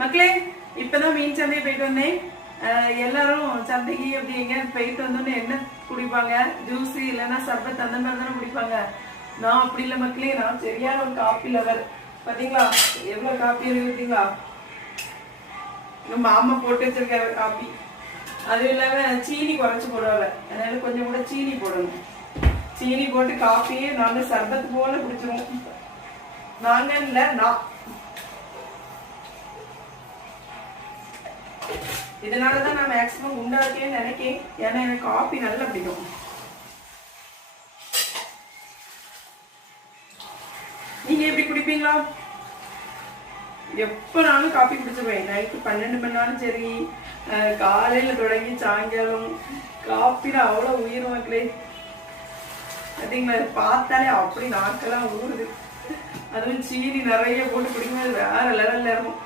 மக்களே இப்பதான் மீன் சந்தை போயிட்டு வந்தேன். எல்லாரும் சந்தைக்கு அப்படி எங்க போயிட்டு வந்தோன்னு என்ன குடிப்பாங்க? ஜூஸ் இல்லைன்னா சர்பத் அந்த மாதிரி தானே குடிப்பாங்க. நான் அப்படி இல்லை மக்களே, நான் சரியான ஒரு காப்பி லவர். பாத்தீங்களா எவ்வளவு காப்பி இருக்குங்களா? எங்க மாமா போட்டு வச்சிருக்காரு காப்பி. அது இல்லாம சீனி குறைச்சு போடுவாங்க, அதனால கொஞ்சம் கூட சீனி போடணும். சீனி போட்டு காப்பியே நாங்க சர்பத்து போல குடிச்சிருவோம். நாங்க இல்ல நான். இதனாலதான் நான் மேக்சிமம் உண்டாக்கேன்னு நினைக்கேன். ஏன்னா எனக்கு காபி நல்லா பிடிக்கும். நீங்க எப்படி குடிப்பீங்களா? எப்ப நானும் காபி குடிச்சிருவேன். நைட்டு 12 மணினாலும் சரி, காலையில தொடங்கி சாயங்காலம் காப்பில அவ்வளவு உயிர் மக்களே. பார்த்தீங்களா, பார்த்தாலே அப்படி நாக்கெல்லாம் ஊறுது. அதுவும் சீனி நிறைய போட்டு குடிக்கும்போது வேற லெவல்ல இருக்கும்.